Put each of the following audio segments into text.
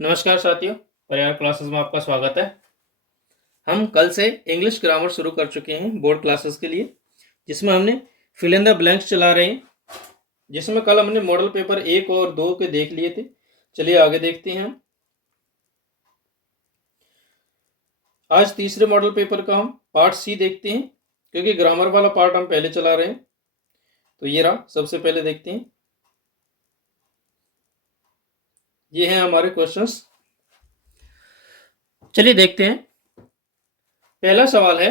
नमस्कार साथियों, परिवार क्लासेस में आपका स्वागत है। हम कल से इंग्लिश ग्रामर शुरू कर चुके हैं बोर्ड क्लासेस के लिए, जिसमें हमने फिल इन द ब्लैंक्स चला रहे हैं। जिसमें कल हमने मॉडल पेपर 1 और 2 के देख लिए थे। चलिए आगे देखते हैं। हम आज तीसरे मॉडल पेपर का हम पार्ट सी देखते हैं, क्योंकि ग्रामर वाला पार्ट हम पहले चला रहे हैं। तो ये रहा, सबसे पहले देखते हैं। ये हैं हमारे क्वेश्चंस। चलिए देखते हैं। पहला सवाल है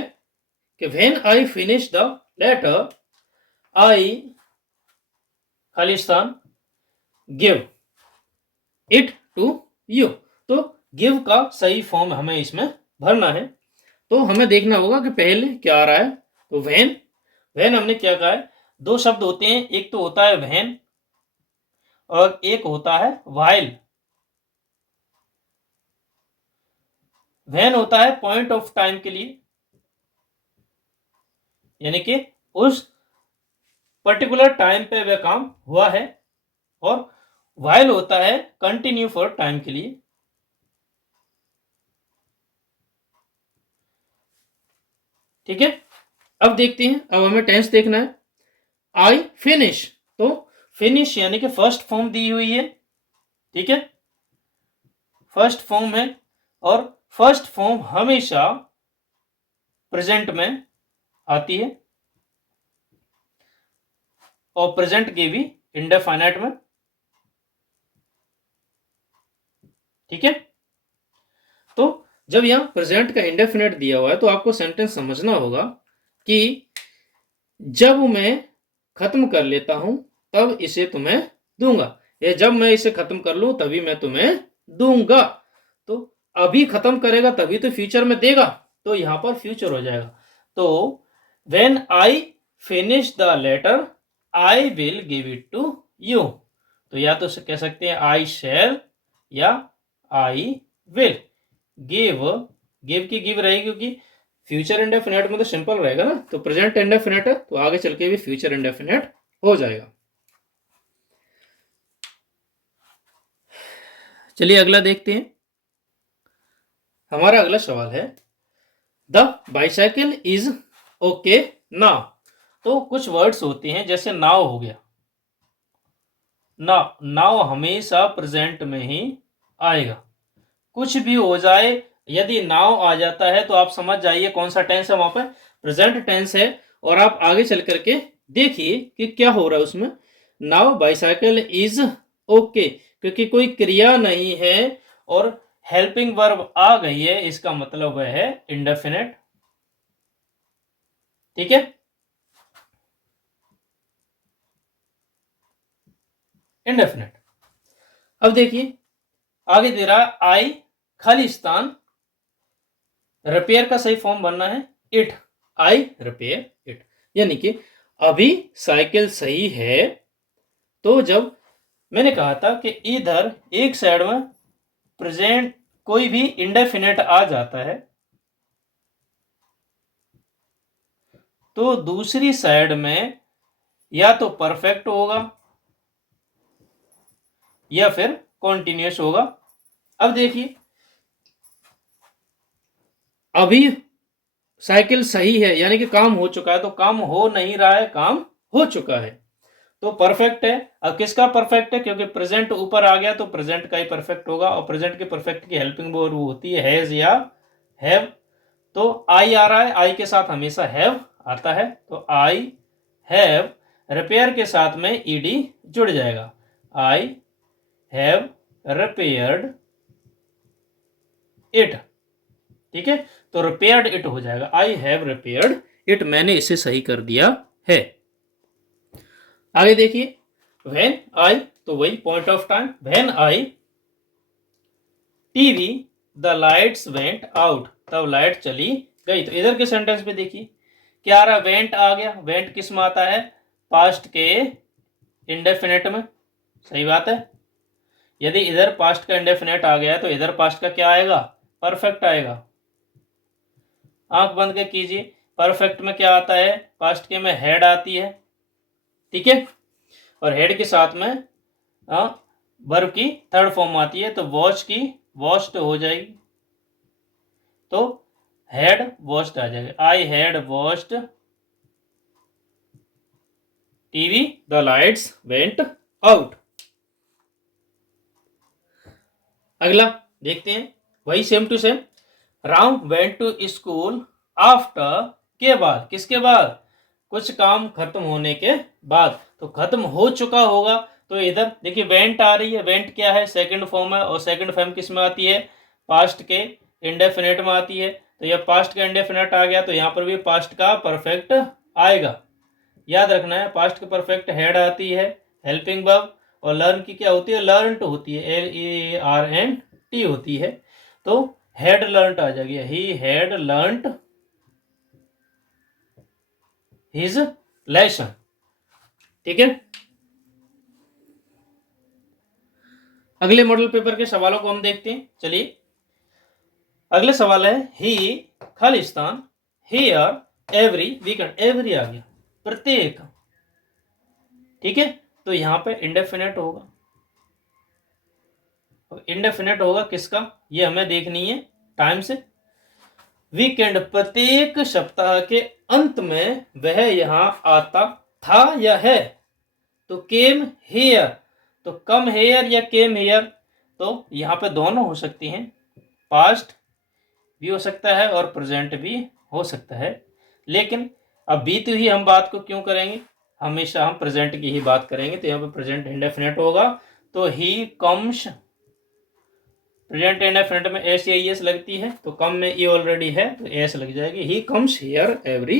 कि when I finish the letter I खालिस्तान गिव इट टू यू। तो गिव का सही फॉर्म हमें इसमें भरना है। तो हमें देखना होगा कि पहले क्या आ रहा है। तो व्हेन व्हेन हमने क्या कहा है, दो शब्द होते हैं, एक तो होता है व्हेन और एक होता है व्हाइल। व्हेन होता है पॉइंट ऑफ टाइम के लिए, यानी कि उस पर्टिकुलर टाइम पे वह काम हुआ है, और व्हाइल होता है कंटिन्यू फॉर टाइम के लिए। ठीक है, अब देखते हैं। अब हमें टेंस देखना है। आई फिनिश, तो फिनिश यानी कि फर्स्ट फॉर्म दी हुई है। ठीक है, फर्स्ट फॉर्म है, और फर्स्ट फॉर्म हमेशा प्रेजेंट में आती है, और प्रेजेंट की भी इंडेफिनिट में। ठीक है, तो जब यहां प्रेजेंट का इंडेफिनिट दिया हुआ है तो आपको सेंटेंस समझना होगा कि जब मैं खत्म कर लेता हूं तब इसे तुम्हें दूंगा, या जब मैं इसे खत्म कर लूं तभी मैं तुम्हें दूंगा। तो अभी खत्म करेगा तभी तो फ्यूचर में देगा, तो यहां पर फ्यूचर हो जाएगा। तो when I finish the letter I will give it to you. तो या तो कह सकते हैं आई शैल या आई विल। गिव गिव की गिव रहेगी, क्योंकि फ्यूचर इंडेफिनेट में तो सिंपल रहेगा ना। तो प्रेजेंट इंडेफिनेट है तो आगे चल के भी फ्यूचर इंडेफिनेट हो जाएगा। चलिए अगला देखते हैं। हमारा अगला सवाल है the bicycle is okay now. तो कुछ वर्ड्स होते हैं, जैसे नाउ हो गया। नाउ नाउ हमेशा प्रेजेंट में ही आएगा, कुछ भी हो जाए। यदि नाउ आ जाता है तो आप समझ जाइए कौन सा टेंस है, वहां पर प्रेजेंट टेंस है। और आप आगे चल करके देखिए कि क्या हो रहा है उसमें। नाउ बाइसाइकिल इज ओके, क्योंकि कोई क्रिया नहीं है और हेल्पिंग वर्ब आ गई है, इसका मतलब वह है इंडेफिनेट। ठीक है, इंडेफिनेट। अब देखिए आगे दे रहा है आई खालिस्तान। रिपेयर का सही फॉर्म बनना है इट। आई रिपेयर इट, यानी कि अभी साइकिल सही है। तो जब मैंने कहा था कि इधर एक साइड में प्रेजेंट कोई भी इंडेफिनेट आ जाता है, तो दूसरी साइड में या तो परफेक्ट होगा या फिर कॉन्टिन्यूस होगा। अब देखिए अभी साइकिल सही है, यानी कि काम हो चुका है। तो काम हो नहीं रहा है, काम हो चुका है, तो परफेक्ट है। अब किसका परफेक्ट है, क्योंकि प्रेजेंट ऊपर आ गया तो प्रेजेंट का ही परफेक्ट होगा, और प्रेजेंट के परफेक्ट की हेल्पिंग वर्ब होती है हैज या हैव। तो आई आ रहा है, आई के साथ हमेशा हैव आता है, तो आई हैव रिपेयर के साथ में ईडी जुड़ जाएगा। I have repaired it. ठीक है, तो रिपेयर्ड इट हो जाएगा। आई हैव रिपेयर्ड इट, मैंने इसे सही कर दिया है। आगे देखिए व्हेन आई, तो वही point of time. When I TV the lights went out, तब लाइट चली गई। तो इधर के सेंटेंस पे देखिए क्या आ रहा है, वेंट आ गया। वेंट किस में आता है, पास्ट के इंडेफिनेट में। सही बात है, यदि इधर पास्ट का इंडेफिनेट आ गया तो इधर पास्ट का क्या आएगा, परफेक्ट आएगा। आंख बंद के कीजिए, परफेक्ट में क्या आता है, पास्ट के में हेड आती है। ठीक है, और हेड के साथ में वर्ब की थर्ड फॉर्म आती है, तो वॉच की वॉच्ड हो जाएगी, तो हैड वॉच्ड आ जाएगा। I had watched TV, the lights went out. अगला देखते हैं, वही same to same. Ram went to school after, के बाद, किसके बाद, कुछ काम खत्म होने के बाद, तो खत्म हो चुका होगा। तो इधर देखिए वेंट आ रही है, वेंट क्या है, सेकंड फॉर्म है, और सेकंड फॉर्म किस में आती है, पास्ट के इंडेफिनेट में आती है। तो यह पास्ट का इंडेफिनेट आ गया, तो यहाँ पर भी पास्ट का परफेक्ट आएगा। याद रखना है, पास्ट का परफेक्ट हेड आती है, हेल्पिंग वर्ब, और लर्न की क्या होती है, लर्नट होती है, LEARNT होती है, तो हैड लर्नट आ जाएगी, ही हैड लर्नट हिज लेसन। ठीक है, अगले मॉडल पेपर के सवालों को हम देखते हैं। चलिए, अगले सवाल है, ही खालिस्तान हियर एवरी वीकेंड, एवरी आ गया, प्रत्येक। ठीक है, तो यहां पे इंडेफिनेट होगा, इंडेफिनेट होगा किसका, ये हमें देखनी है टाइम से। वीकेंड प्रत्येक सप्ताह के अंत में वह यहां आता था या है, तो केम हेयर, तो कम हेयर या केम हेयर, तो यहां पे दोनों हो सकती हैं, पास्ट भी हो सकता है और प्रेजेंट भी हो सकता है, लेकिन अब बीती हुई हम बात को क्यों करेंगे, हमेशा हम प्रेजेंट की ही बात करेंगे, तो यहाँ पे प्रेजेंट इंडेफिनेट होगा, तो ही कम्स, प्रेजेंट इंडेफिनेट में एस या एस लगती है, तो कम में ई ऑलरेडी है, तो एस लग जाएगी, he comes here every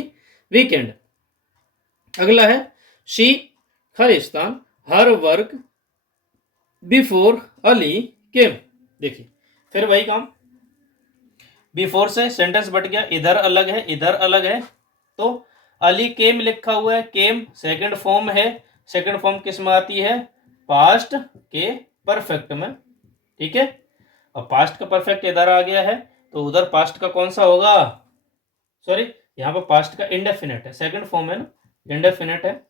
weekend. अगला है, शी खालिस्तान her work before Ali came. देखिए फिर वही काम, बिफोर से सेंटेंस बट गया, इधर अलग है, इधर अलग है, तो अली केम लिखा हुआ है, केम सेकंड फॉर्म है, सेकंड फॉर्म किस में आती है, पास्ट के परफेक्ट में। ठीक है, और पास्ट का परफेक्ट इधर आ गया है, तो उधर पास्ट का कौन सा होगा, सॉरी यहाँ पर पास्ट का इंडेफिनेट है, सेकंड फॉर्म है ना, इंडेफिनेट है।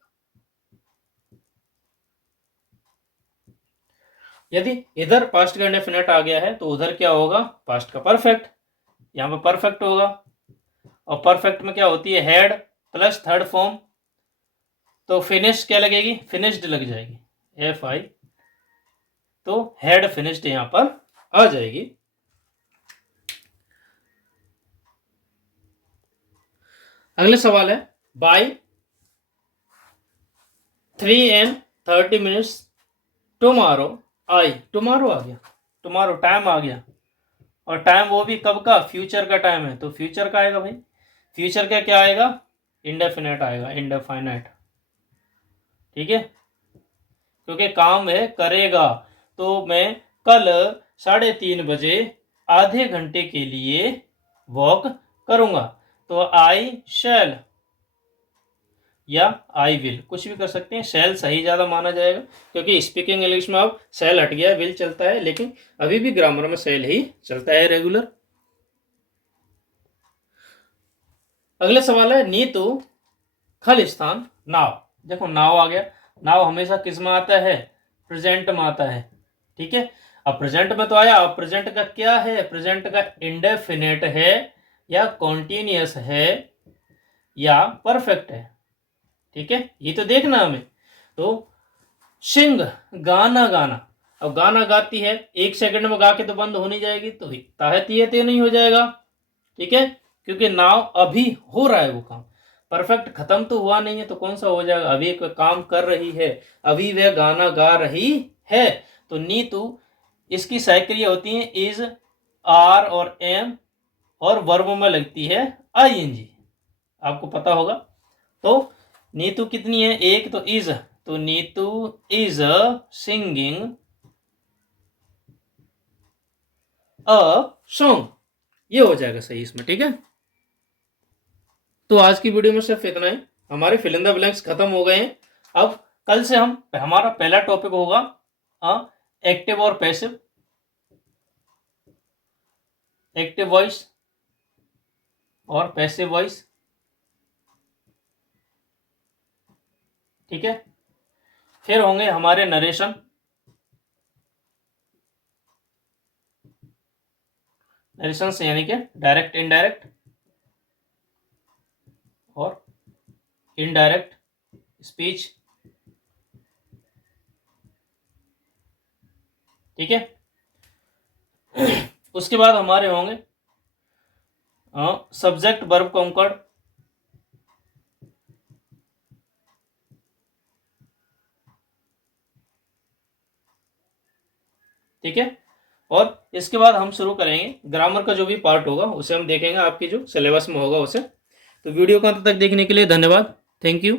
यदि इधर पास्ट का इंडेफिनेट आ गया है, तो उधर क्या होगा, पास्ट का परफेक्ट, यहाँ पर परफेक्ट होगा, और परफेक्ट में क्या होती है, हेड प्लस थर्ड फॉर्म, तो फिनिश क्या लगेगी, फिनिश्ड लग जाएगी, FI, तो हेड फिनिश्ड यहां पर आ जाएगी। अगले सवाल है, बाय 3:30 टुमारो आई, टुमारो आ गया, टुमारो टाइम आ गया, और टाइम वो भी कब का, फ्यूचर का टाइम है, तो फ्यूचर का आएगा भाई, फ्यूचर का क्या आएगा, इंडेफिनेट आएगा, इंडेफाइनाइट। ठीक है, क्योंकि काम है करेगा, तो मैं कल 3:30 आधे घंटे के लिए वॉक करूंगा, तो आई शैल या आई विल, कुछ भी कर सकते हैं, शैल सही ज्यादा माना जाएगा, क्योंकि स्पीकिंग इंग्लिश में अब शैल हट गया है, विल चलता है, लेकिन अभी भी ग्रामर में शैल ही चलता है रेगुलर। अगले सवाल है, नीतू खालिस्तान नाव, देखो नाव आ गया, नाव हमेशा किस में आता है, प्रेजेंट में आता है। ठीक है, अब प्रेजेंट में तो आया, अब प्रेजेंट का क्या है, प्रेजेंट का इंडेफिनेट है या कॉन्टिन्यूअस है या परफेक्ट है। ठीक है, ये तो देखना हमें, तो सिंग गाना गाना, अब गाना गाती है, 1 सेकंड में गा के तो बंद होनी जाएगी, तो ताहती नहीं हो जाएगा। ठीक है, क्योंकि नाव अभी हो रहा है वो काम, परफेक्ट खत्म तो हुआ नहीं है, तो कौन सा हो जाएगा, अभी एक काम कर रही है, अभी वह गाना गा रही है, तो नीतू, इसकी साइक्रिया होती है इज, आर और एम, और वर्ब में लगती है ING, आपको पता होगा। तो नीतू कितनी है, एक, तो इज, तो Neetu is singing a song, ये हो जाएगा सही इसमें। ठीक है, तो आज की वीडियो में सिर्फ इतना ही, हमारे फिल इन द ब्लैंक्स खत्म हो गए हैं। अब कल से हम, हमारा पहला टॉपिक होगा एक्टिव और पैसिव, एक्टिव वॉइस और पैसिव वॉइस। ठीक है, फिर होंगे हमारे नरेशन, नरेशंस यानी कि डायरेक्ट, इनडायरेक्ट और इनडायरेक्ट स्पीच। ठीक है। उसके बाद हमारे होंगे सब्जेक्ट वर्ब कॉन्कर्ड। ठीक है। और इसके बाद हम शुरू करेंगे ग्रामर का जो भी पार्ट होगा उसे हम देखेंगे आपकी जो सिलेबस में होगा उसे। तो वीडियो को अंत तक देखने के लिए धन्यवाद। Thank you.